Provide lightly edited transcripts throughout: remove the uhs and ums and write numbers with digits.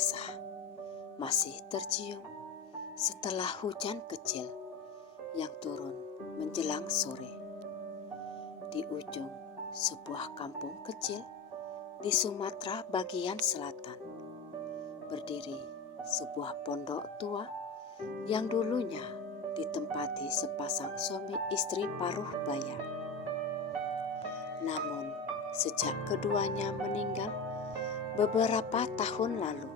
basah masih tercium setelah hujan kecil yang turun menjelang sore. Di ujung sebuah kampung kecil di Sumatera bagian selatan berdiri sebuah pondok tua yang dulunya ditempati sepasang suami istri paruh baya. Namun sejak keduanya meninggal beberapa tahun lalu,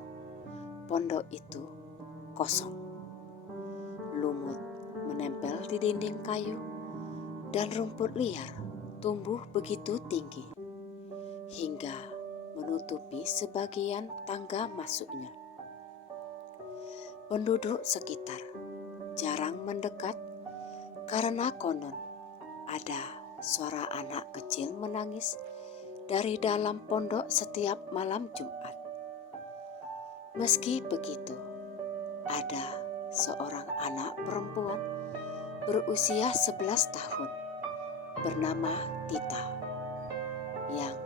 pondok itu kosong. Lumut menempel di dinding kayu dan rumput liar tumbuh begitu tinggi hingga menutupi sebagian tangga masuknya. Penduduk sekitar jarang mendekat karena konon ada suara anak kecil menangis dari dalam pondok setiap malam Jumat. Meski begitu, ada seorang anak perempuan berusia 11 tahun bernama Tita yang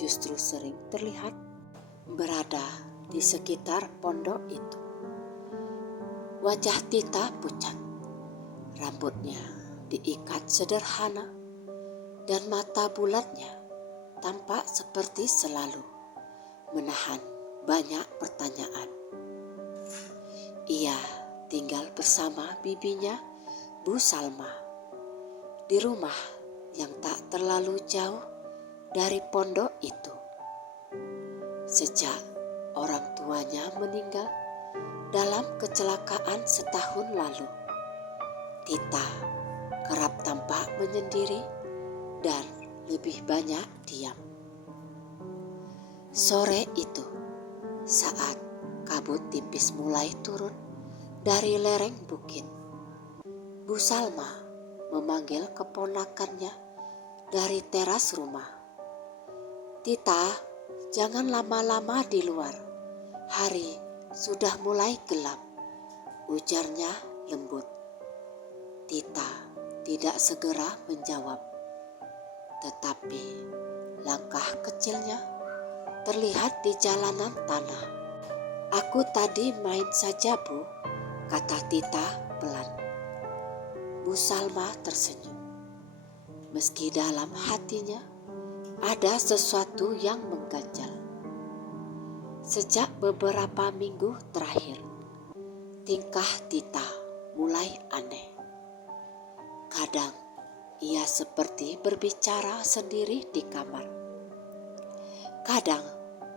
justru sering terlihat berada di sekitar pondok itu. Wajah Tita pucat, rambutnya diikat sederhana, dan mata bulatnya tampak seperti selalu menahan banyak pertanyaan. Ia tinggal bersama bibinya, Bu Salma, di rumah yang tak terlalu jauh dari pondok itu. Sejak orang tuanya meninggal dalam kecelakaan setahun lalu, Tita kerap tampak menyendiri dan lebih banyak diam. Sore itu, saat kabut tipis mulai turun dari lereng bukit, Bu Salma memanggil keponakannya dari teras rumah. "Tita, jangan lama-lama di luar. Hari sudah mulai gelap," ujarnya lembut. Tita tidak segera menjawab, tetapi langkah kecilnya terlihat di jalanan tanah. "Aku tadi main saja, Bu," kata Tita pelan. Bu Salma tersenyum, meski dalam hatinya ada sesuatu yang mengganjal. Sejak beberapa minggu terakhir, tingkah Tita mulai aneh. Kadang ia seperti berbicara sendiri di kamar. Kadang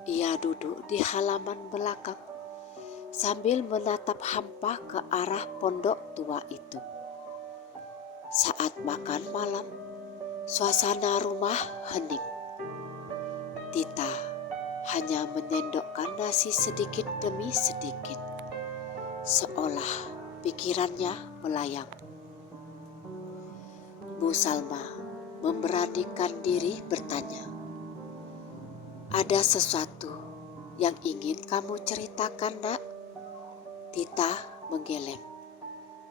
ia duduk di halaman belakang sambil menatap hampa ke arah pondok tua itu. Saat makan malam, suasana rumah hening. Tita hanya menyendokkan nasi sedikit demi sedikit, seolah pikirannya melayang. Bu Salma memberanikan diri bertanya, "Ada sesuatu yang ingin kamu ceritakan, Nak?" Tita menggeleng.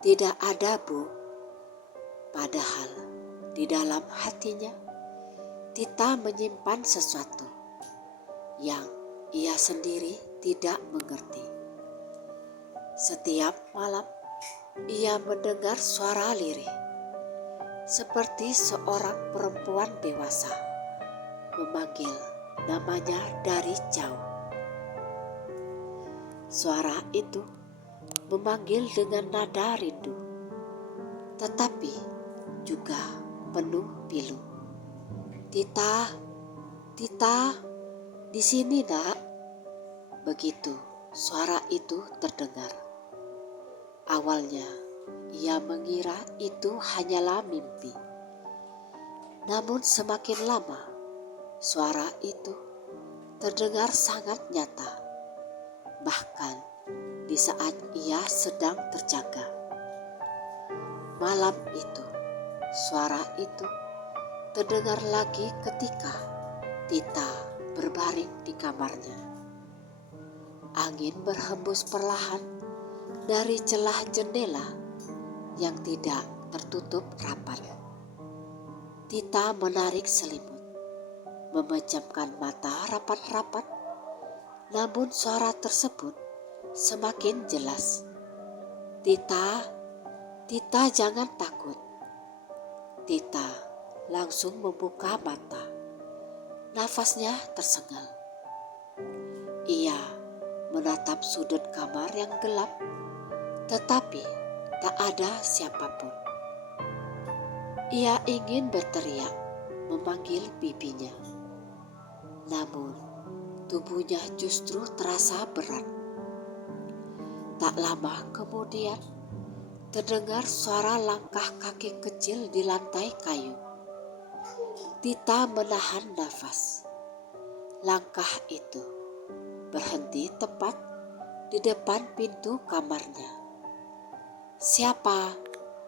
"Tidak ada, Bu." Padahal di dalam hatinya Tita menyimpan sesuatu yang ia sendiri tidak mengerti. Setiap malam ia mendengar suara lirih, seperti seorang perempuan dewasa memanggil namanya dari jauh. Suara itu memanggil dengan nada rindu, tetapi juga penuh pilu. "Tita, Tita, di sini, Nak." Begitu suara itu terdengar. Awalnya ia mengira itu hanyalah mimpi. Namun semakin lama, suara itu terdengar sangat nyata, bahkan di saat ia sedang terjaga. Malam itu, suara itu terdengar lagi ketika Tita berbaring di kamarnya. Angin berhembus perlahan dari celah jendela yang tidak tertutup rapat. Tita menarik selimut, memejamkan mata rapat-rapat, Namun suara tersebut semakin jelas. Tita, Tita jangan takut. Tita langsung membuka mata. Nafasnya tersengal. Ia menatap sudut kamar yang gelap, tetapi tak ada siapapun. Ia ingin berteriak, memanggil bibinya. Namun, tubuhnya justru terasa berat. Tak lama kemudian, terdengar suara langkah kaki kecil di lantai kayu. Tita menahan nafas. Langkah itu berhenti tepat di depan pintu kamarnya. "Siapa?"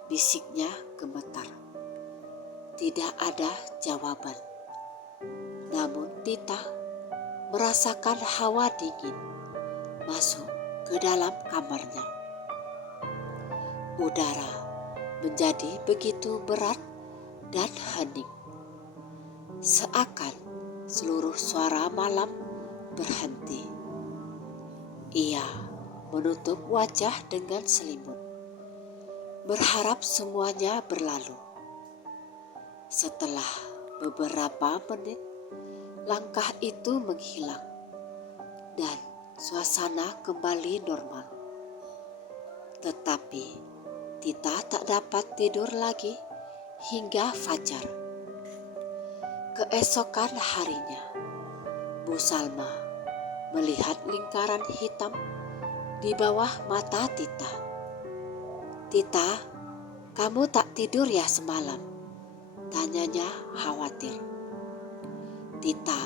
bisiknya gemetar. Tidak ada jawaban. Namun Tita merasakan hawa dingin masuk ke dalam kamarnya. Udara menjadi begitu berat dan hening. Seakan seluruh suara malam berhenti. Ia menutup wajah dengan selimut, berharap semuanya berlalu. Setelah beberapa menit, langkah itu menghilang dan suasana kembali normal. Tetapi Tita tak dapat tidur lagi hingga fajar. Keesokan harinya, Bu Salma melihat lingkaran hitam di bawah mata Tita. "Tita, kamu tak tidur ya semalam?" tanyanya khawatir. Tita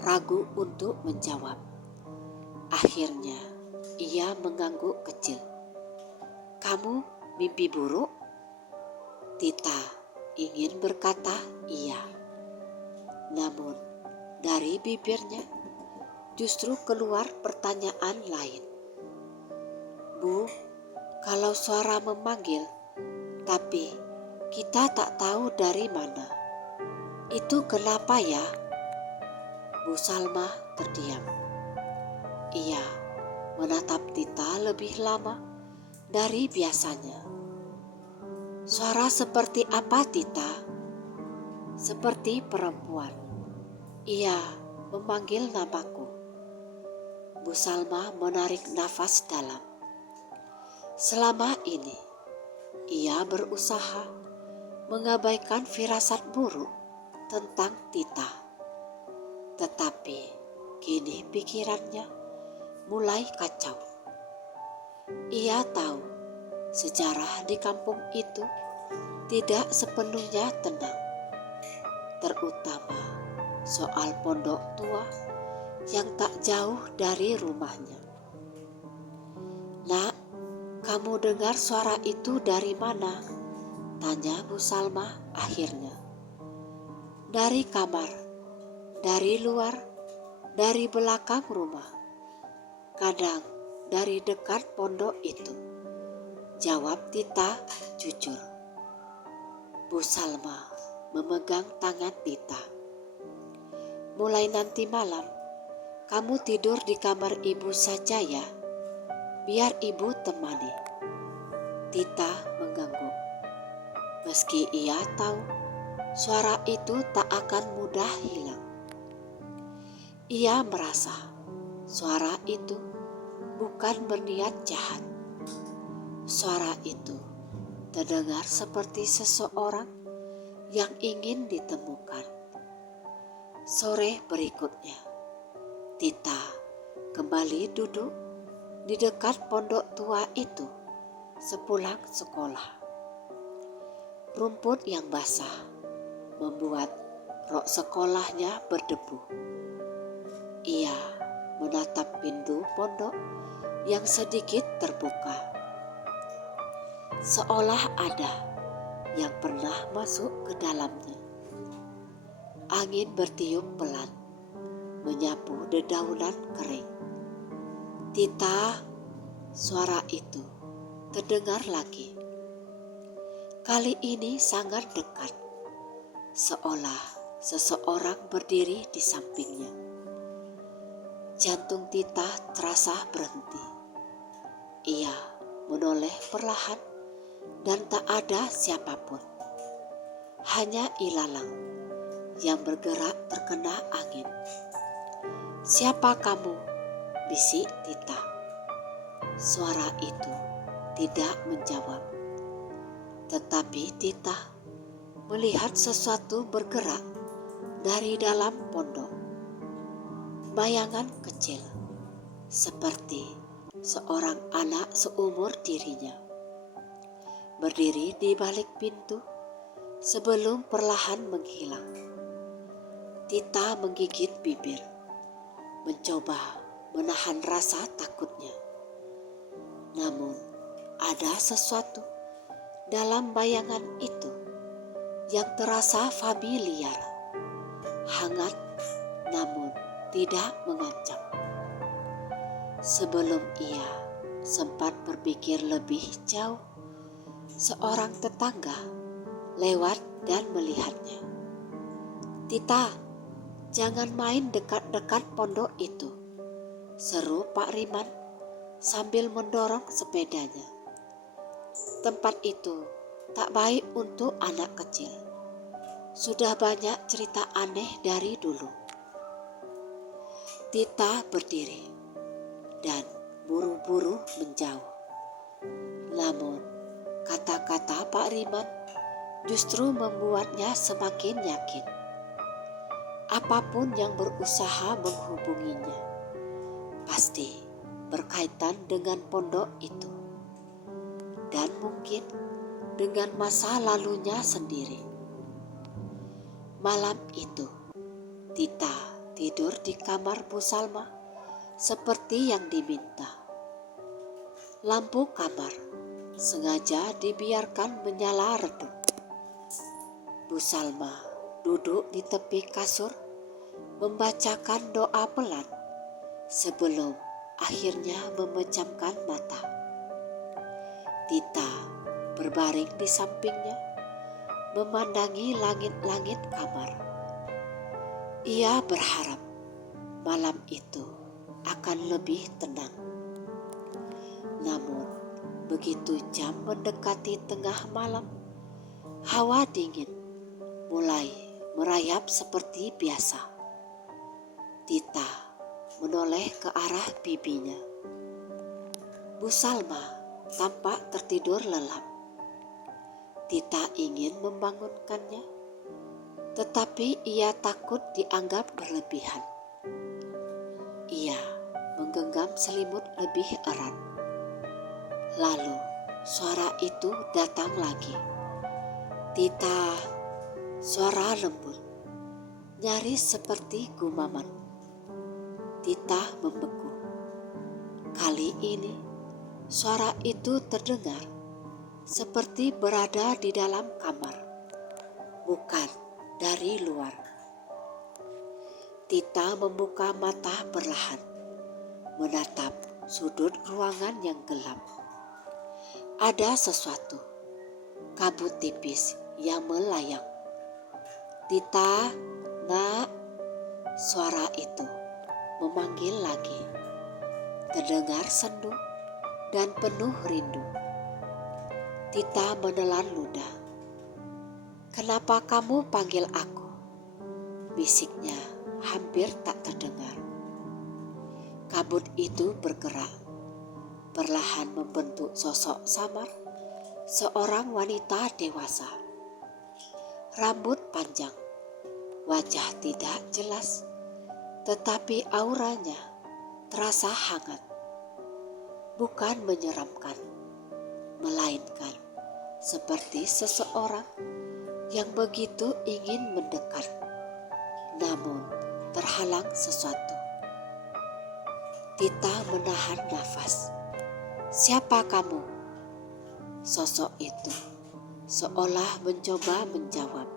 ragu untuk menjawab. Akhirnya ia mengangguk kecil. "Kamu mimpi buruk?" Tita ingin berkata iya. Namun dari bibirnya justru keluar pertanyaan lain. "Bu, kalau suara memanggil, tapi kita tak tahu dari mana, itu kenapa ya?" Bu Salma terdiam. Ia menatap Tita lebih lama dari biasanya. "Suara seperti apa, Tita?" "Seperti perempuan. Ia memanggil namaku." Bu Salma menarik nafas dalam. Selama ini, ia berusaha mengabaikan firasat buruk tentang Tita. Tetapi kini pikirannya mulai kacau. Ia tahu sejarah di kampung itu tidak sepenuhnya tenang, terutama soal pondok tua yang tak jauh dari rumahnya. "Nak, kamu dengar suara itu dari mana?" tanya Bu Salma akhirnya. "Dari kamar, dari luar, dari belakang rumah, kadang dari dekat pondok itu," jawab Tita jujur. Bu Salma memegang tangan Tita. "Mulai nanti malam, kamu tidur di kamar ibu saja ya. Biar ibu temani." Tita mengangguk. Meski ia tahu suara itu tak akan mudah hilang. Ia merasa suara itu bukan berniat jahat. Suara itu terdengar seperti seseorang yang ingin ditemukan. Sore berikutnya, Tita kembali duduk di dekat pondok tua itu sepulang sekolah. Rumput yang basah membuat rok sekolahnya berdebu. Ia menatap pintu pondok yang sedikit terbuka, seolah ada yang pernah masuk ke dalamnya. Angin bertiup pelan, menyapu dedaunan kering. "Tita," suara itu terdengar lagi. Kali ini sangat dekat, seolah seseorang berdiri di sampingnya. Jantung Tita terasa berhenti. Ia menoleh perlahan dan tak ada siapapun. Hanya ilalang yang bergerak terkena angin. "Siapa kamu?" bisik Tita. Suara itu tidak menjawab. Tetapi Tita melihat sesuatu bergerak dari dalam pondok. Bayangan kecil, seperti seorang anak seumur dirinya, berdiri di balik pintu sebelum perlahan menghilang. Tita menggigit bibir, mencoba menahan rasa takutnya. Namun ada sesuatu dalam bayangan itu yang terasa familiar, hangat namun tidak mengancam. Sebelum ia sempat berpikir lebih jauh, seorang tetangga lewat dan melihatnya. "Tita, jangan main dekat-dekat pondok itu," seru Pak Riman sambil mendorong sepedanya. "Tempat itu tak baik untuk anak kecil. Sudah banyak cerita aneh dari dulu." Tita berdiri dan buru-buru menjauh. Namun kata-kata Pak Riman justru membuatnya semakin yakin. Apapun yang berusaha menghubunginya pasti berkaitan dengan pondok itu, dan mungkin dengan masa lalunya sendiri. Malam itu Tita tidur di kamar Bu Salma seperti yang diminta. Lampu kamar sengaja dibiarkan menyala redup. Bu Salma duduk di tepi kasur membacakan doa pelan sebelum akhirnya memejamkan mata. Tita berbaring di sampingnya, memandangi langit-langit kamar. Ia berharap malam itu akan lebih tenang. Namun begitu jam mendekati tengah malam, hawa dingin mulai merayap seperti biasa. Tita menoleh ke arah bibinya. Bu Salma tampak tertidur lelap. Tita ingin membangunkannya, tetapi ia takut dianggap berlebihan. Ia menggenggam selimut lebih erat. Lalu suara itu datang lagi. "Tita," suara lembut, nyaris seperti gumaman. Tita membeku. Kali ini suara itu terdengar seperti berada di dalam kamar, bukan dari luar. Tita membuka mata perlahan, menatap sudut ruangan yang gelap. Ada sesuatu, kabut tipis yang melayang. "Tita, nak," suara itu memanggil lagi. Terdengar sendu dan penuh rindu. Tita menelan ludah. "Kenapa kamu panggil aku?" bisiknya hampir tak terdengar. Kabut itu bergerak, perlahan membentuk sosok samar seorang wanita dewasa. Rambut panjang, wajah tidak jelas, tetapi auranya terasa hangat. Bukan menyeramkan, melainkan seperti seseorang yang begitu ingin mendekat, namun terhalang sesuatu. Tita menahan nafas. "Siapa kamu?" Sosok itu seolah mencoba menjawab,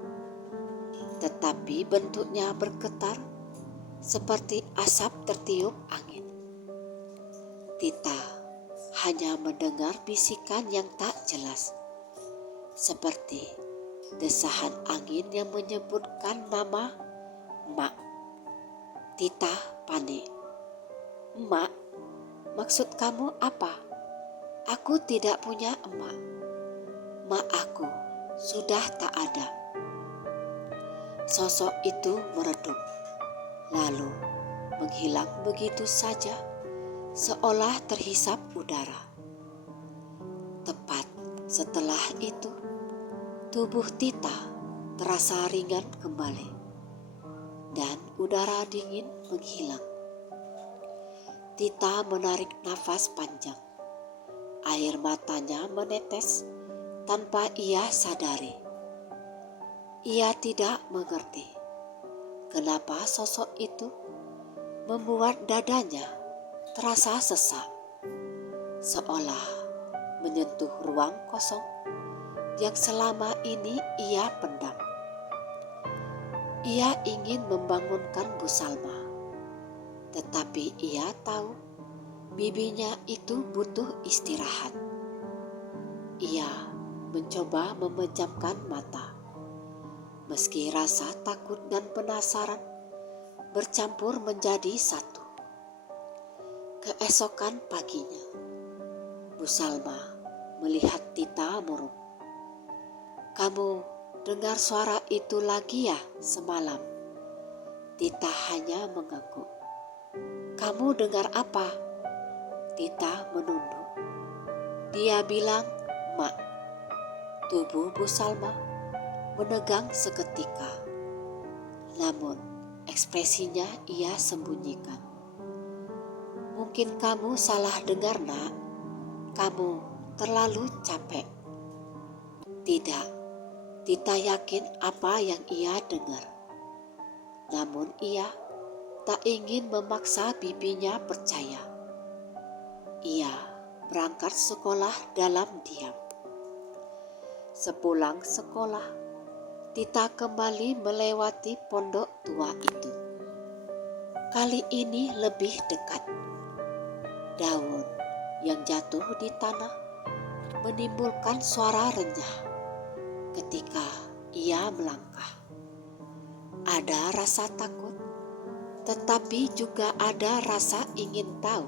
tetapi bentuknya bergetar seperti asap tertiup angin. Tita hanya mendengar bisikan yang tak jelas, seperti desahan angin yang menyebutkan nama Mak. Tita panik. "Emak, maksud kamu apa? Aku tidak punya emak. Mak aku sudah tak ada." Sosok itu meredup, lalu menghilang begitu saja, seolah terhisap udara. Tepat setelah itu, tubuh Tita terasa ringan kembali, dan udara dingin menghilang. Tita menarik nafas panjang. Air matanya menetes tanpa ia sadari. Ia tidak mengerti kenapa sosok itu membuat dadanya terasa sesak, seolah menyentuh ruang kosong yang selama ini ia pendam. Ia ingin membangunkan Bu Salma, tetapi ia tahu bibinya itu butuh istirahat. Ia mencoba memejamkan mata, meski rasa takut dan penasaran bercampur menjadi satu. Keesokan paginya, Bu Salma melihat Tita murung. "Kamu dengar suara itu lagi ya semalam?" Tita hanya mengangguk. "Kamu dengar apa?" Tita menunduk. Dia bilang, "Mak." Tubuh Bu Salma menegang seketika, namun ekspresinya ia sembunyikan. "Mungkin kamu salah dengar, Nak. Kamu terlalu capek." Tidak, Tita yakin apa yang ia dengar. Namun ia tak ingin memaksa bibinya percaya. Ia berangkat sekolah dalam diam. Sepulang sekolah, Tita kembali melewati pondok tua itu. Kali ini lebih dekat. Daun yang jatuh di tanah menimbulkan suara renyah ketika ia melangkah. Ada rasa takut, tetapi juga ada rasa ingin tahu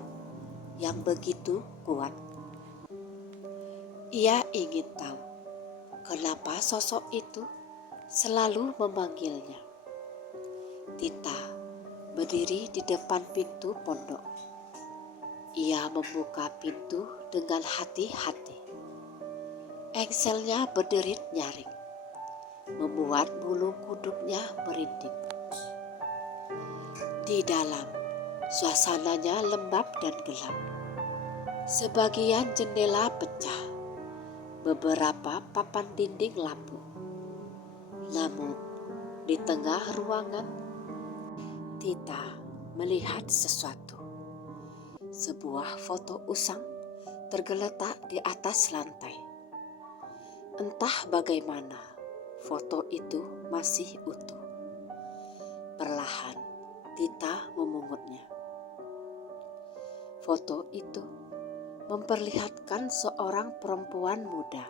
yang begitu kuat. Ia ingin tahu kenapa sosok itu selalu memanggilnya. Tita berdiri di depan pintu pondok. Ia membuka pintu dengan hati-hati. Engselnya berderit nyaring, membuat bulu kuduknya merinding. Di dalam, suasananya lembab dan gelap. Sebagian jendela pecah, beberapa papan dinding lapuk. Namun, di tengah ruangan, Tita melihat sesuatu. Sebuah foto usang tergeletak di atas lantai. Entah bagaimana, foto itu masih utuh. Perlahan, Tita memungutnya. Foto itu memperlihatkan seorang perempuan muda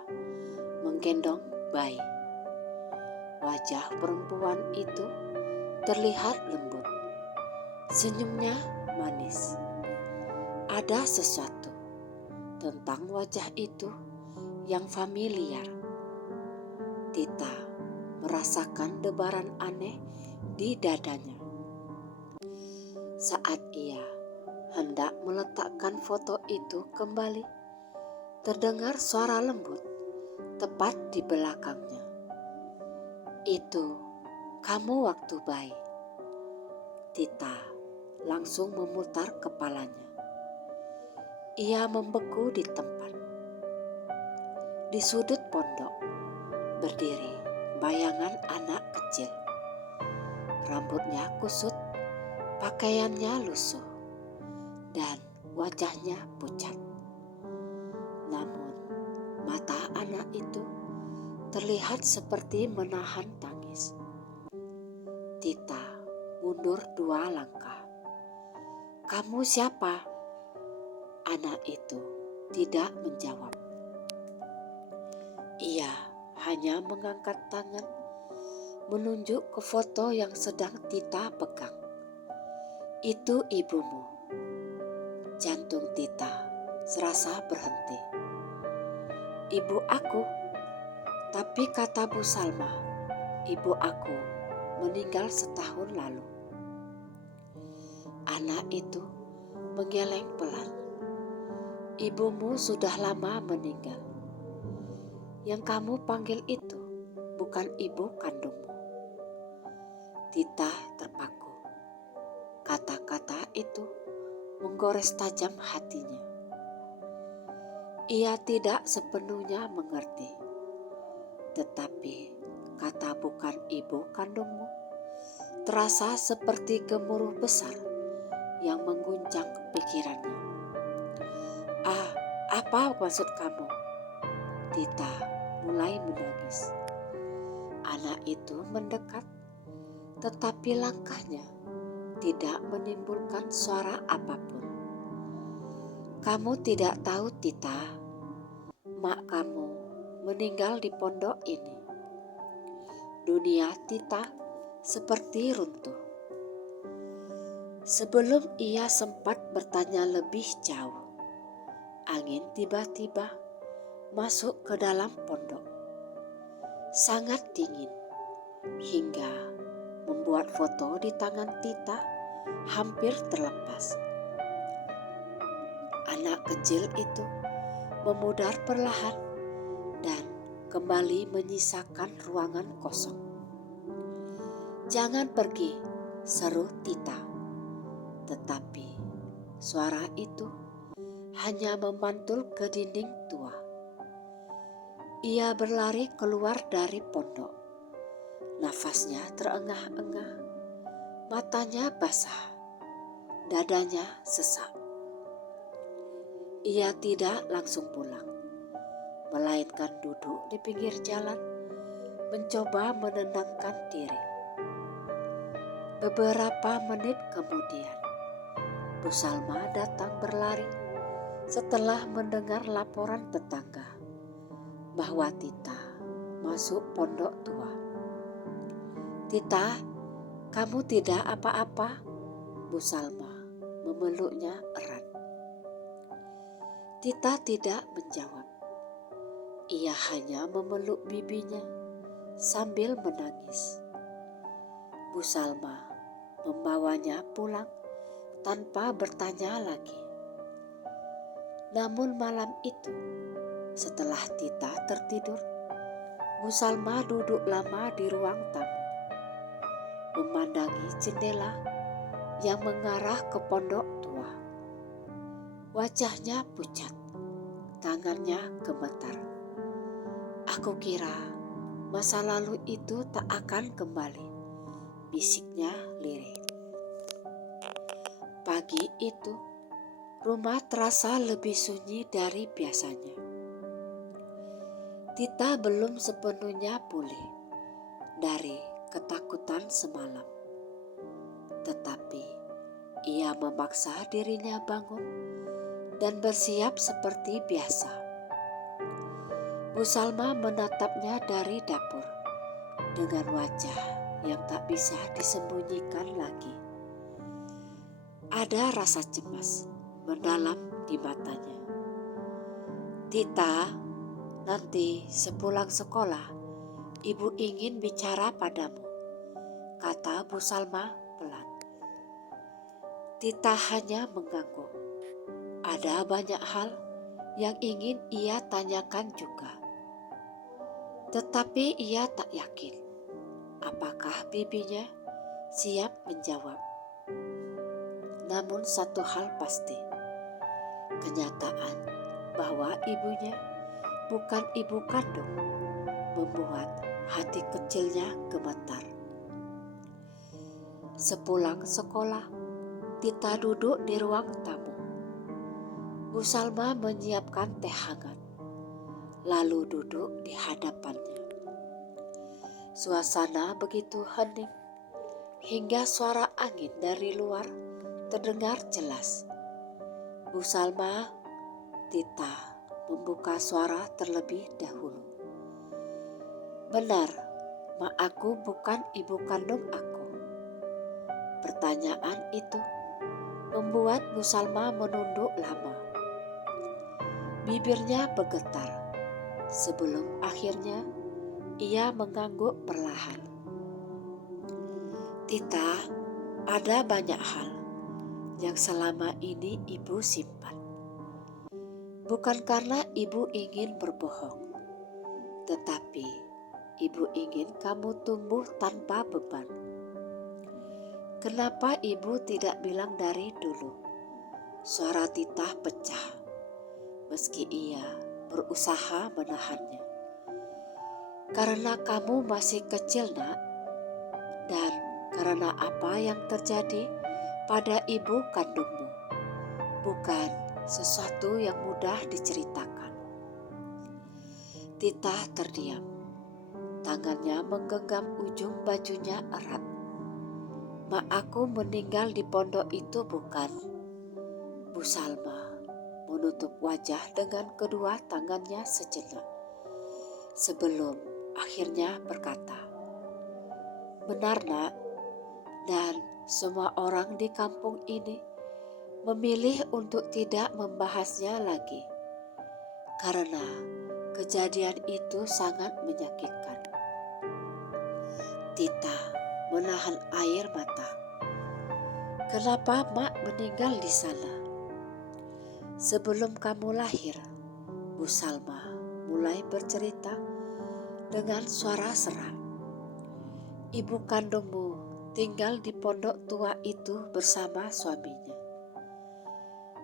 menggendong bayi. Wajah perempuan itu terlihat lembut. Senyumnya manis. Ada sesuatu tentang wajah itu yang familiar. Tita merasakan debaran aneh di dadanya. Saat ia hendak meletakkan foto itu kembali, terdengar suara lembut tepat di belakangnya. "Itu kamu waktu bayi." Tita langsung memutar kepalanya. Ia membeku di tempat. Di sudut pondok berdiri bayangan anak kecil. Rambutnya kusut, pakaiannya lusuh, dan wajahnya pucat. Namun mata anak itu terlihat seperti menahan tangis. Tita mundur 2 langkah. "Kamu siapa?" Anak itu tidak menjawab. Ia hanya mengangkat tangan menunjuk ke foto yang sedang Tita pegang. "Itu ibumu." Jantung Tita serasa berhenti. Ibu aku, tapi kata Bu Salma, ibu aku meninggal setahun lalu. Anak itu menggeleng pelan. Ibumu sudah lama meninggal. Yang kamu panggil itu bukan ibu kandungmu. Tita terpaku. Kata-kata itu menggores tajam hatinya. Ia tidak sepenuhnya mengerti. Tetapi kata bukan ibu kandungmu terasa seperti gemuruh besar yang mengguncang pikirannya. Apa maksud kamu? Tita mulai menangis. Anak itu mendekat, tetapi langkahnya tidak menimbulkan suara apapun. Kamu tidak tahu, Tita, mak kamu meninggal di pondok ini. Dunia Tita seperti runtuh. Sebelum ia sempat bertanya lebih jauh, angin tiba-tiba masuk ke dalam pondok. Sangat dingin hingga membuat foto di tangan Tita hampir terlepas. Anak kecil itu memudar perlahan dan kembali menyisakan ruangan kosong. Jangan pergi, seru Tita. Tetapi suara itu hanya memantul ke dinding tua. Ia berlari keluar dari pondok. Nafasnya terengah-engah, matanya basah, dadanya sesak. Ia tidak langsung pulang, melainkan duduk di pinggir jalan, mencoba menenangkan diri. Beberapa menit kemudian, Bu Salma datang berlari setelah mendengar laporan tetangga bahwa Tita masuk pondok tua. Tita, kamu tidak apa-apa? Bu Salma memeluknya erat. Tita tidak menjawab. Ia hanya memeluk bibinya sambil menangis. Bu Salma membawanya pulang tanpa bertanya lagi. Namun malam itu, setelah Tita tertidur, Bu Salma duduk lama di ruang tamu, memandangi jendela yang mengarah ke pondok tua. Wajahnya pucat, tangannya gemetar. Aku kira masa lalu itu tak akan kembali, bisiknya lirih. Pagi itu, rumah terasa lebih sunyi dari biasanya. Tita belum sepenuhnya pulih dari ketakutan semalam. Tetapi ia memaksa dirinya bangun dan bersiap seperti biasa. Bu Salma menatapnya dari dapur dengan wajah yang tak bisa disembunyikan lagi. Ada rasa cemas mendalam di matanya. Tita, nanti sepulang sekolah, ibu ingin bicara padamu, kata Bu Salma pelan. Tita hanya mengangguk. Ada banyak hal yang ingin ia tanyakan juga. Tetapi ia tak yakin apakah bibinya siap menjawab. Namun satu hal pasti, kenyataan bahwa ibunya bukan ibu kandung membuat hati kecilnya gemetar. Sepulang sekolah, Tita duduk di ruang tamu. Bu Salma menyiapkan teh hangat, lalu duduk di hadapannya. Suasana begitu hening, hingga suara angin dari luar terdengar jelas. Bu Salma, Tita membuka suara terlebih dahulu. Benar, mak aku bukan ibu kandung aku. Pertanyaan itu membuat Bu Salma menunduk lama. Bibirnya bergetar sebelum akhirnya ia mengangguk perlahan. Tita, ada banyak hal yang selama ini ibu simpan. Bukan karena ibu ingin berbohong, tetapi ibu ingin kamu tumbuh tanpa beban. Kenapa ibu tidak bilang dari dulu? Suara Tita pecah, meski ia berusaha menahannya. Karena kamu masih kecil, Nak, dan karena apa yang terjadi pada ibu kandungmu bukan sesuatu yang mudah diceritakan. Tita terdiam. Tangannya menggenggam ujung bajunya erat. Mak aku meninggal di pondok itu bukan? Bu Salma menutup wajah dengan kedua tangannya sejenak sebelum akhirnya berkata, benar, Nak, dan semua orang di kampung ini memilih untuk tidak membahasnya lagi karena kejadian itu sangat menyakitkan. Tita menahan air mata. Kenapa Mak meninggal di sana? Sebelum kamu lahir, Bu Salma mulai bercerita dengan suara serak. Ibu kandungmu tinggal di pondok tua itu bersama suaminya.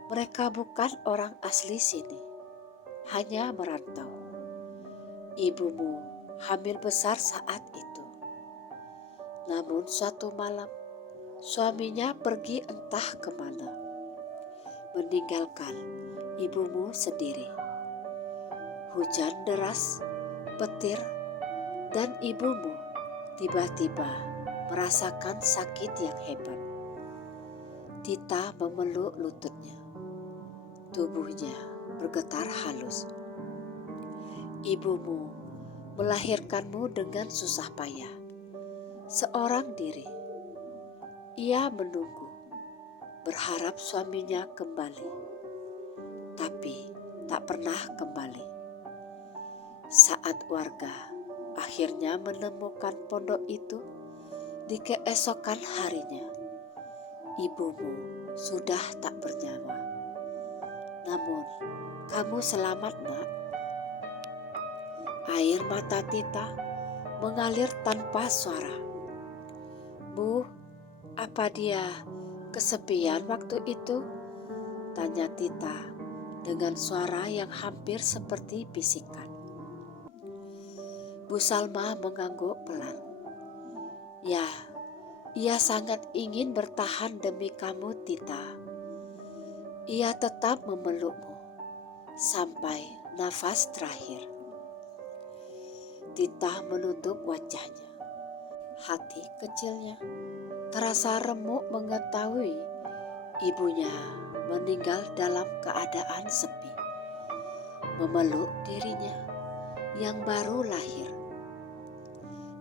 Mereka bukan orang asli sini, hanya merantau. Ibumu hamil besar saat itu. Namun suatu malam, suaminya pergi entah kemana, meninggalkan ibumu sendiri. Hujan deras, petir, dan ibumu tiba-tiba merasakan sakit yang hebat. Tita memeluk lututnya. Tubuhnya bergetar halus. Ibumu melahirkanmu dengan susah payah, seorang diri. Ia menunggu, berharap suaminya kembali, tapi tak pernah kembali. Saat warga akhirnya menemukan pondok itu di keesokan harinya, ibumu sudah tak bernyawa. Namun, kamu selamat, Nak. Air mata Tita mengalir tanpa suara. Bu, apa dia kesepian waktu itu? Tanya Tita dengan suara yang hampir seperti bisikan. Bu Salma mengangguk pelan. Ya, ia sangat ingin bertahan demi kamu, Tita. Ia tetap memelukmu sampai nafas terakhir. Tita menutup wajahnya. Hati kecilnya terasa remuk mengetahui ibunya meninggal dalam keadaan sepi, memeluk dirinya yang baru lahir.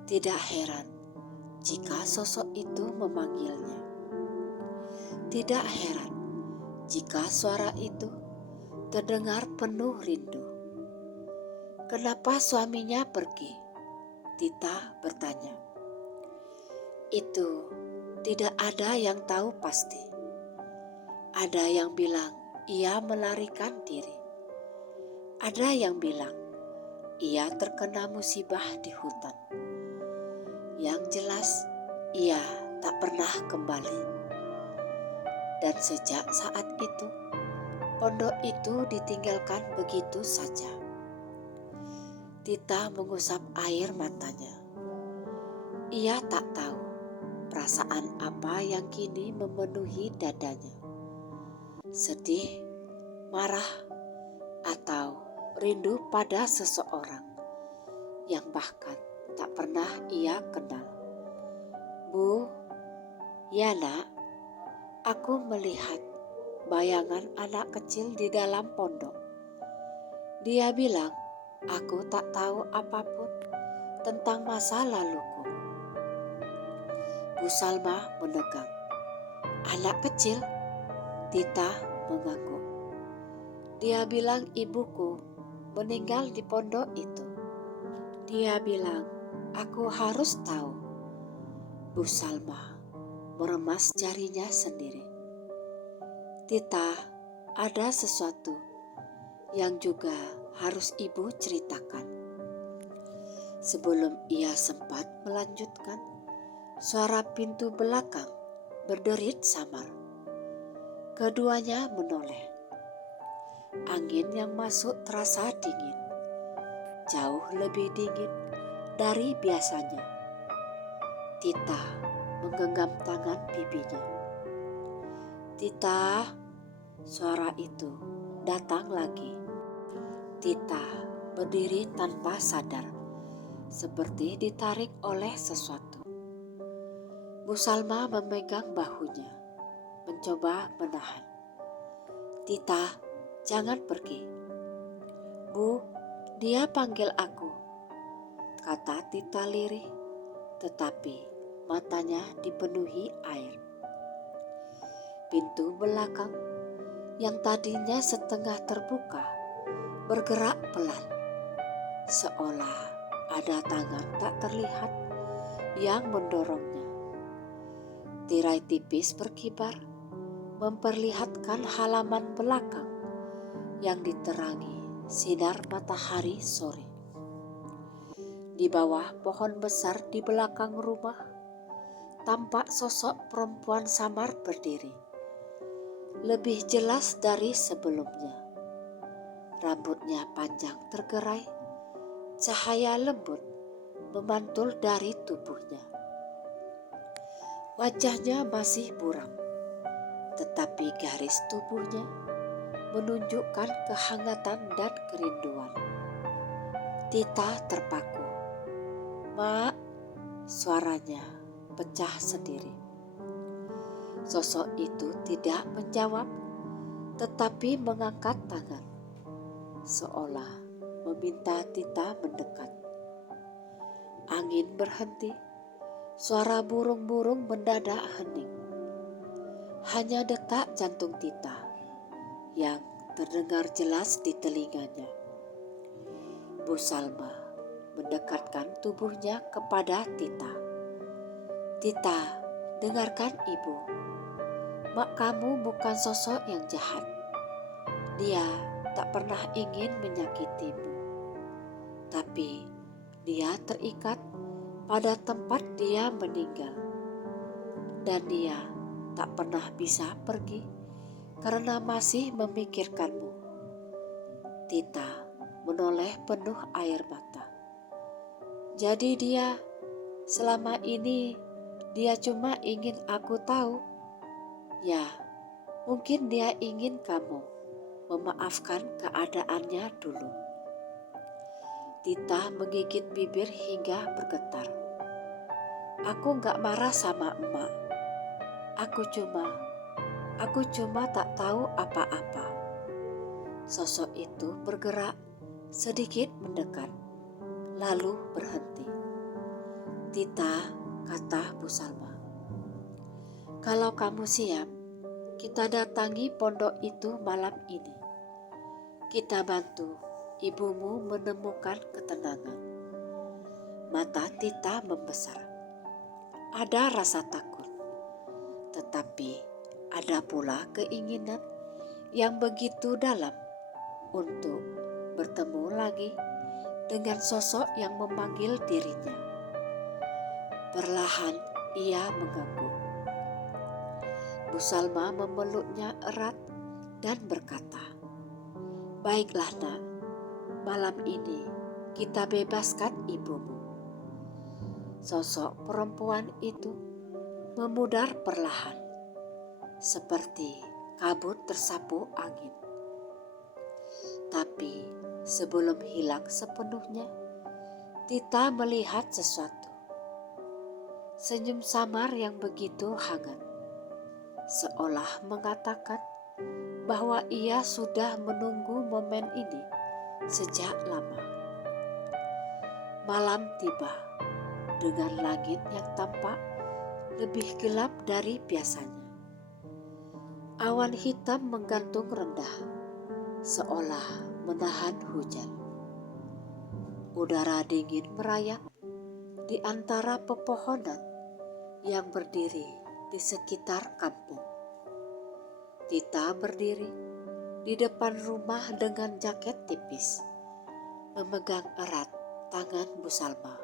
Tidak heran jika sosok itu memanggilnya. Tidak heran jika suara itu terdengar penuh rindu. Kenapa suaminya pergi? Tita bertanya. Itu tidak ada yang tahu pasti. Ada yang bilang ia melarikan diri. Ada yang bilang ia terkena musibah di hutan. Yang jelas ia tak pernah kembali. Dan sejak saat itu, pondok itu ditinggalkan begitu saja. Tita mengusap air matanya. Ia tak tahu perasaan apa yang kini memenuhi dadanya. Sedih, marah, atau rindu pada seseorang yang bahkan tak pernah ia kenal. Bu, ya Nak, aku melihat bayangan anak kecil di dalam pondok. Dia bilang, aku tak tahu apapun tentang masa laluku. Bu Salma menegang. Anak kecil? Tita mengangguk. Dia bilang ibuku meninggal di pondok itu. Dia bilang aku harus tahu. Bu Salma meremas jarinya sendiri. Tita, ada sesuatu yang juga harus ibu ceritakan. Sebelum ia sempat melanjutkan, suara pintu belakang berderit samar. Keduanya menoleh. Angin yang masuk terasa dingin, jauh lebih dingin dari biasanya. Tita menggenggam tangan bibinya. Tita, suara itu datang lagi. Tita berdiri tanpa sadar, seperti ditarik oleh sesuatu. Bu Salma memegang bahunya, mencoba menahan. Tita, jangan pergi. Bu, dia panggil aku, kata Tita lirih, tetapi matanya dipenuhi air. Pintu belakang yang tadinya setengah terbuka bergerak pelan, seolah ada tangan tak terlihat yang mendorongnya. Tirai tipis berkibar, memperlihatkan halaman belakang yang diterangi sinar matahari sore. Di bawah pohon besar di belakang rumah, tampak sosok perempuan samar berdiri. Lebih jelas dari sebelumnya. Rambutnya panjang tergerai, cahaya lembut memantul dari tubuhnya. Wajahnya masih buram, tetapi garis tubuhnya menunjukkan kehangatan dan kerinduan. Tita terpaku. Mak, suaranya pecah sendiri. Sosok itu tidak menjawab, tetapi mengangkat tangan, seolah meminta Tita mendekat. Angin berhenti, suara burung-burung mendadak hening. Hanya detak jantung Tita yang terdengar jelas di telinganya. Bu Salma mendekatkan tubuhnya kepada Tita. Tita, dengarkan ibu. Mak kamu bukan sosok yang jahat. Dia tak pernah ingin menyakitimu. Tapi dia terikat pada tempat dia meninggal. Dan dia tak pernah bisa pergi karena masih memikirkanmu. Tita menoleh penuh air mata. Jadi dia, selama ini dia cuma ingin aku tahu. Ya, mungkin dia ingin kamu memaafkan keadaannya dulu. Tita menggigit bibir hingga bergetar. Aku gak marah sama emak. Aku cuma tak tahu apa-apa. Sosok itu bergerak sedikit mendekat, lalu berhenti. Tita, kata Bu Salma, kalau kamu siap, kita datangi pondok itu malam ini. Kita bantu ibumu menemukan ketenangan. Mata Tita membesar. Ada rasa takut, tetapi ada pula keinginan yang begitu dalam untuk bertemu lagi dengan sosok yang memanggil dirinya. Perlahan ia mengangguk. Bu Salma memeluknya erat dan berkata, baiklah nak, malam ini kita bebaskan ibumu. Sosok perempuan itu memudar perlahan, seperti kabut tersapu angin. Tapi sebelum hilang sepenuhnya, Tita melihat sesuatu. Senyum samar yang begitu hangat, seolah mengatakan bahwa ia sudah menunggu momen ini sejak lama. Malam tiba dengan langit yang tampak lebih gelap dari biasanya. Awan hitam menggantung rendah, seolah menahan hujan. Udara dingin merayap di antara pepohonan yang berdiri di sekitar kampung. Tita berdiri di depan rumah dengan jaket tipis, memegang erat tangan Bu Salma.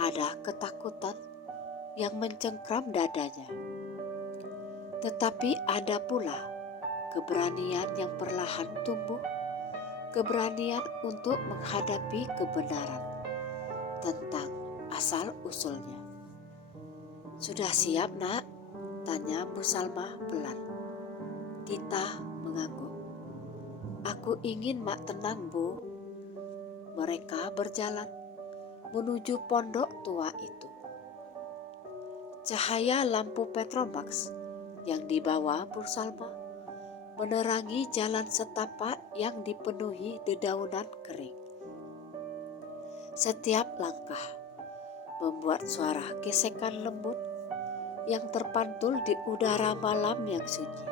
Ada ketakutan yang mencengkram dadanya. Tetapi ada pula keberanian yang perlahan tumbuh, keberanian untuk menghadapi kebenaran tentang asal-usulnya. "Sudah siap, Nak?" tanya Bu Salma pelan. Tita mengangguk. "Aku ingin Mak tenang, Bu." Mereka berjalan menuju pondok tua itu. Cahaya lampu Petromax yang dibawa Bu Salma menerangi jalan setapak yang dipenuhi dedaunan kering. Setiap langkah membuat suara gesekan lembut yang terpantul di udara malam yang sunyi.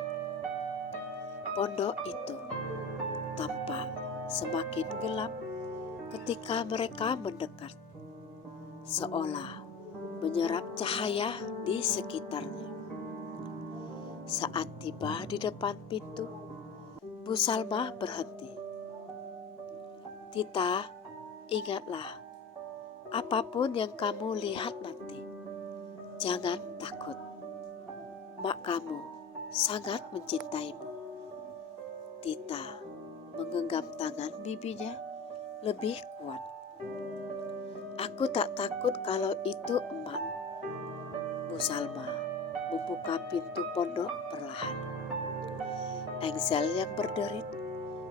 Pondok itu tampak semakin gelap ketika mereka mendekat, seolah menyerap cahaya di sekitarnya. Saat tiba di depan pintu, Bu Salma berhenti. "Tita, ingatlah, apapun yang kamu lihat nanti, jangan takut. Mak kamu sangat mencintaimu." Tita menggenggam tangan bibinya lebih kuat. "Aku tak takut kalau itu emak." Bu Salma membuka pintu pondok perlahan. Engsel yang berderit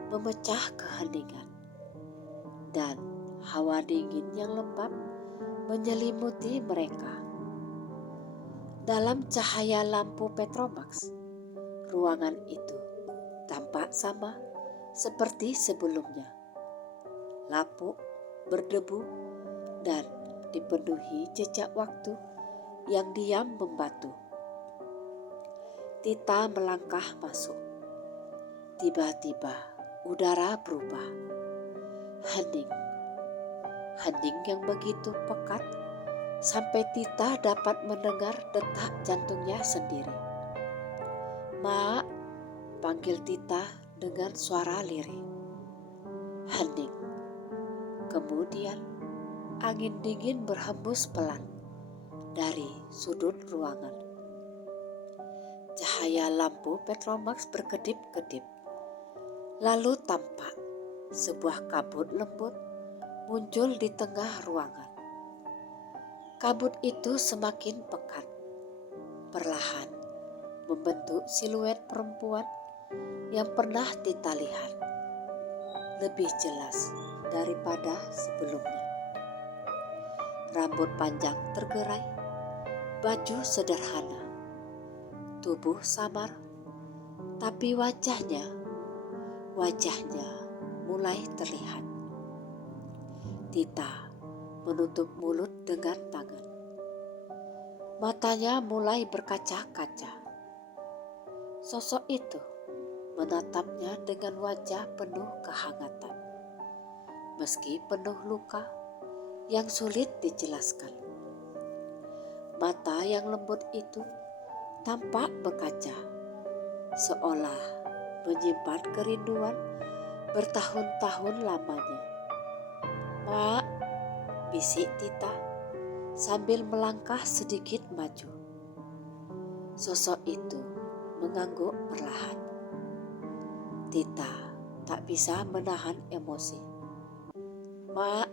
memecah keheningan, dan hawa dingin yang lembab menyelimuti mereka. Dalam cahaya lampu Petromax, ruangan itu tampak sama seperti sebelumnya. Lapuk, berdebu, dan dipenuhi jejak waktu yang diam membatu. Tita melangkah masuk. Tiba-tiba udara berubah. Hening. Hening yang begitu pekat sampai Tita dapat mendengar detak jantungnya sendiri. "Mak," panggil Tita dengan suara lirih. Hening. Kemudian angin dingin berhembus pelan dari sudut ruangan. Cahaya lampu Petromax berkedip-kedip. Lalu tampak sebuah kabut lembut muncul di tengah ruangan. Kabut itu semakin pekat, perlahan membentuk siluet perempuan yang pernah Tita lihat, lebih jelas daripada sebelumnya. Rambut panjang tergerai, baju sederhana, tubuh samar, tapi wajahnya mulai terlihat. Tita menutup mulut dengan tangan. Matanya mulai berkaca-kaca. Sosok itu menatapnya dengan wajah penuh kehangatan, meski penuh luka yang sulit dijelaskan. Mata yang lembut itu tampak berkaca, seolah menyimpan kerinduan bertahun-tahun lamanya. "Mak," bisik Tita sambil melangkah sedikit maju. Sosok itu mengangguk perlahan. Tita tak bisa menahan emosi. "Mak,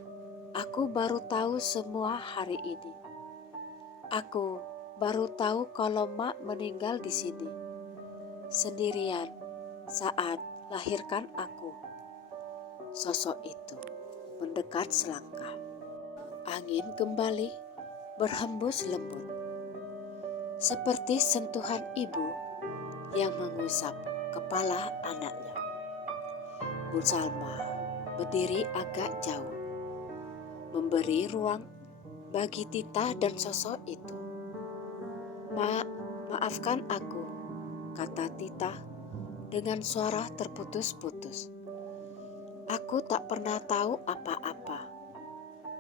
aku baru tahu semua hari ini. Aku baru tahu kalau Mak meninggal di sini, sendirian saat lahirkan aku." Sosok itu mendekat selangkah. Angin kembali berhembus lembut, seperti sentuhan ibu yang mengusap kepala anaknya. Bu Salma berdiri agak jauh, memberi ruang bagi Tita dan sosok itu. "Mak, maafkan aku." kata Tita dengan suara terputus-putus. Aku tak pernah tahu apa-apa.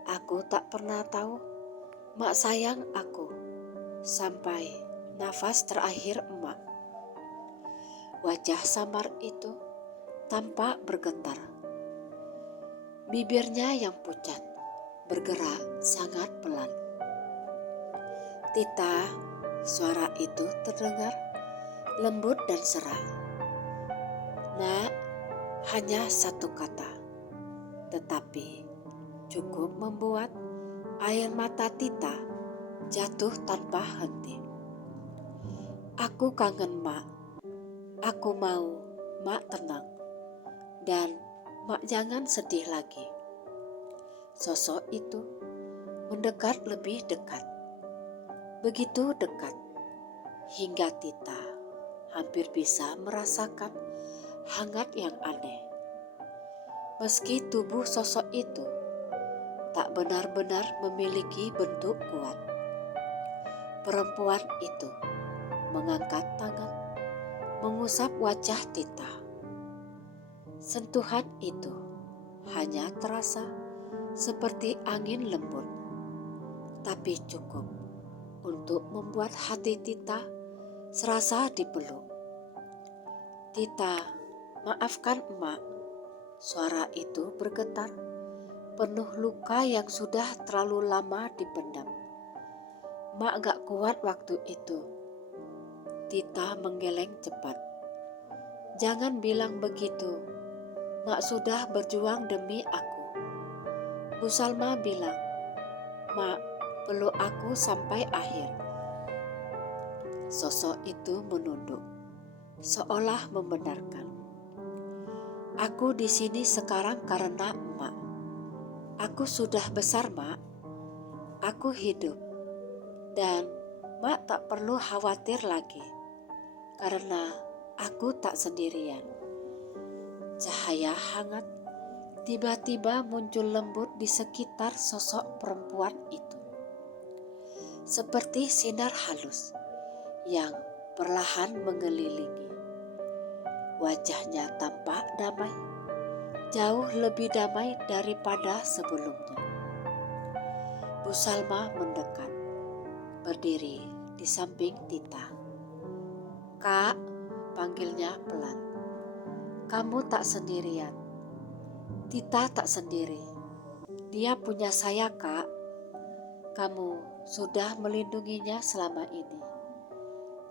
Aku tak pernah tahu mak sayang aku sampai nafas terakhir emak. Wajah samar itu tampak bergetar. Bibirnya yang pucat bergerak sangat pelan. Tita, suara itu terdengar lembut dan serak. Nak, hanya satu kata, tetapi cukup membuat air mata Tita jatuh tanpa henti. Aku kangen mak. Aku mau mak tenang. Dan mak jangan sedih lagi. Sosok itu mendekat lebih dekat. Begitu dekat hingga Tita hampir bisa merasakan hangat yang aneh. Meski tubuh sosok itu tak benar-benar memiliki bentuk kuat, perempuan itu mengangkat tangan, mengusap wajah Tita. Sentuhan itu hanya terasa seperti angin lembut, tapi cukup untuk membuat hati Tita serasa dipeluk. Tita, maafkan emak. Suara itu bergetar, penuh luka yang sudah terlalu lama dipendam. Mak gak kuat waktu itu. Tita menggeleng cepat. Jangan bilang begitu. Mak sudah berjuang demi aku. Bu Salma bilang, mak peluk aku sampai akhir. Sosok itu menunduk, seolah membenarkan. Aku di sini sekarang karena emak. Aku sudah besar, mak. Aku hidup. Dan mak tak perlu khawatir lagi. Karena aku tak sendirian. Cahaya hangat tiba-tiba muncul lembut di sekitar sosok perempuan itu. Seperti sinar halus yang perlahan mengelilingi. Wajahnya tampak damai, jauh lebih damai daripada sebelumnya. Bu Salma mendekat, berdiri di samping Tita. Kak, panggilnya pelan. Kamu tak sendirian. Tita tak sendiri. Dia punya saya, Kak. Kamu sudah melindunginya selama ini.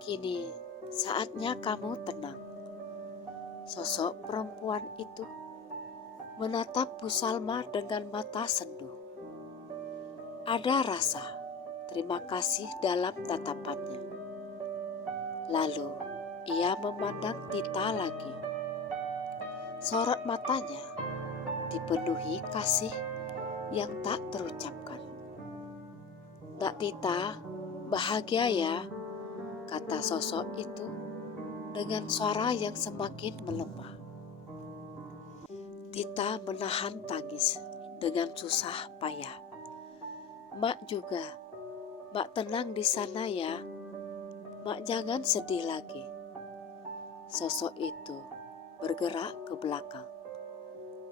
Kini saatnya kamu tenang. Sosok perempuan itu menatap Bu Salma dengan mata sendu. Ada rasa terima kasih dalam tatapannya. Lalu ia memandang Tita lagi. Sorot matanya dipenuhi kasih yang tak terucapkan. Nak Tita, bahagia ya, kata sosok itu dengan suara yang semakin melemah. Tita menahan tangis dengan susah payah. Mak juga, mak tenang di sana ya. Mak jangan sedih lagi. Sosok itu bergerak ke belakang.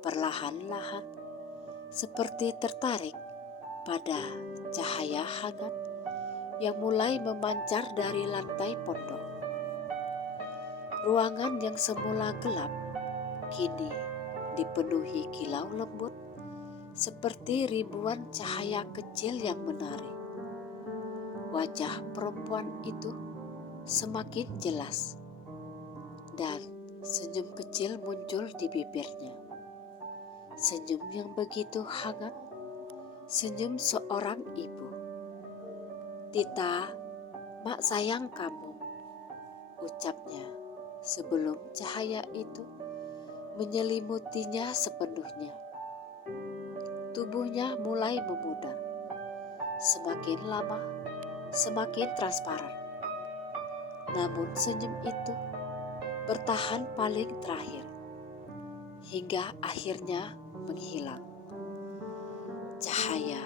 Perlahan-lahan, seperti tertarik pada cahaya hangat yang mulai memancar dari lantai pondok. Ruangan yang semula gelap kini dipenuhi kilau lembut seperti ribuan cahaya kecil yang menari. Wajah perempuan itu semakin jelas dan senyum kecil muncul di bibirnya. Senyum yang begitu hangat, senyum seorang ibu. Tita, mak sayang kamu, ucapnya sebelum cahaya itu menyelimutinya sepenuhnya. Tubuhnya mulai memudar. Semakin lama, semakin transparan. Namun senyum itu bertahan paling terakhir, hingga akhirnya menghilang. Cahaya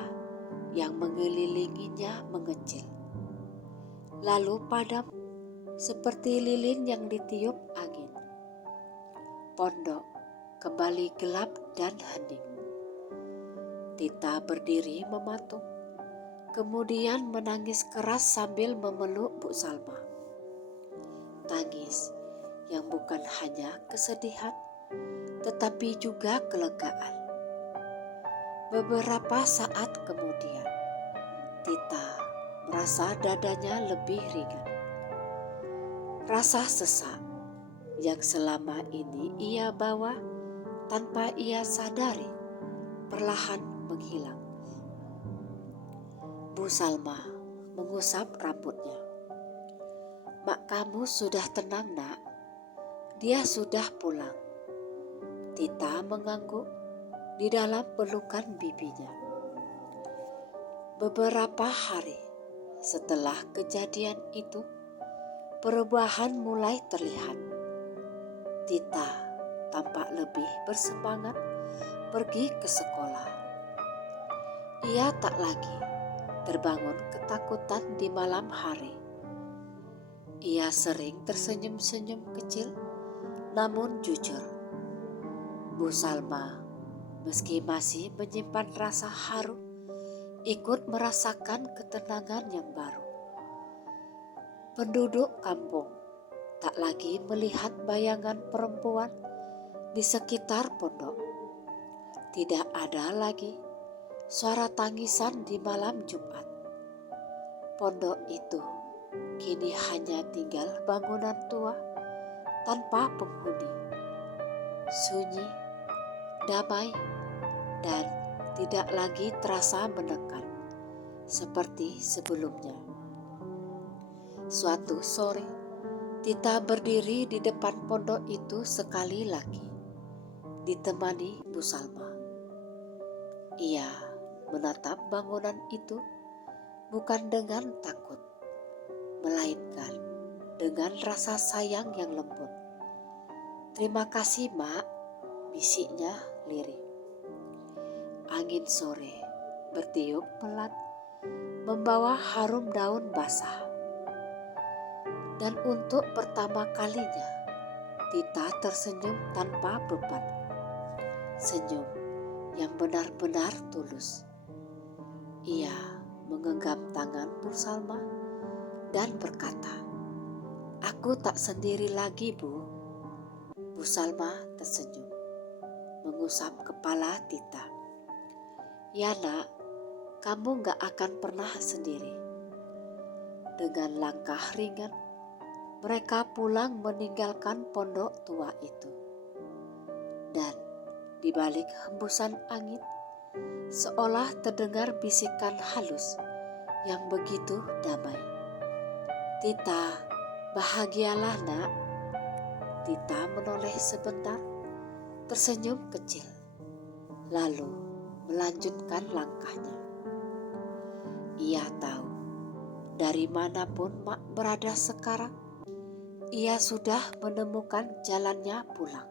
yang mengelilinginya mengecil, lalu padam seperti lilin yang ditiup angin. Pondok kembali gelap dan hening. Tita berdiri mematung, kemudian menangis keras sambil memeluk Bu Salma. Tangis yang bukan hanya kesedihan, tetapi juga kelegaan. Beberapa saat kemudian, Tita merasa dadanya lebih ringan. Rasa sesak yang selama ini ia bawa tanpa ia sadari perlahan menghilang. Bu Salma mengusap rambutnya. "Mak kamu sudah tenang, Nak. Dia sudah pulang." Tita mengangguk di dalam pelukan bibinya. Beberapa hari setelah kejadian itu, perubahan mulai terlihat. Tita tampak lebih bersemangat pergi ke sekolah. Ia tak lagi terbangun ketakutan di malam hari. Ia sering tersenyum-senyum kecil, namun jujur. Bu Salma, meski masih menyimpan rasa haru, ikut merasakan ketenangan yang baru. Penduduk kampung tak lagi melihat bayangan perempuan di sekitar pondok. Tidak ada lagi suara tangisan di malam Jumat. Pondok itu kini hanya tinggal bangunan tua tanpa penghuni. Sunyi, damai, dan tidak lagi terasa menekan seperti sebelumnya. Suatu sore, Tita berdiri di depan pondok itu sekali lagi, ditemani Bu Salma. Ia menatap bangunan itu bukan dengan takut, melainkan dengan rasa sayang yang lembut. "Terima kasih, Mak," bisiknya lirih. Angin sore bertiup pelan, membawa harum daun basah. Dan untuk pertama kalinya, Tita tersenyum tanpa beban. Senyum yang benar-benar tulus. Ia menggenggam tangan Bu Salma dan berkata, "Aku tak sendiri lagi, Bu." Bu Salma tersenyum, mengusap kepala Tita. "Ya, Nak, kamu gak akan pernah sendiri." Dengan langkah ringan, mereka pulang meninggalkan pondok tua itu. Dan di balik hembusan angin, seolah terdengar bisikan halus yang begitu damai. "Tita, bahagialah, Nak." Tita menoleh sebentar, tersenyum kecil, lalu melanjutkan langkahnya. Ia tahu, dari manapun Mak berada sekarang, ia sudah menemukan jalannya pulang.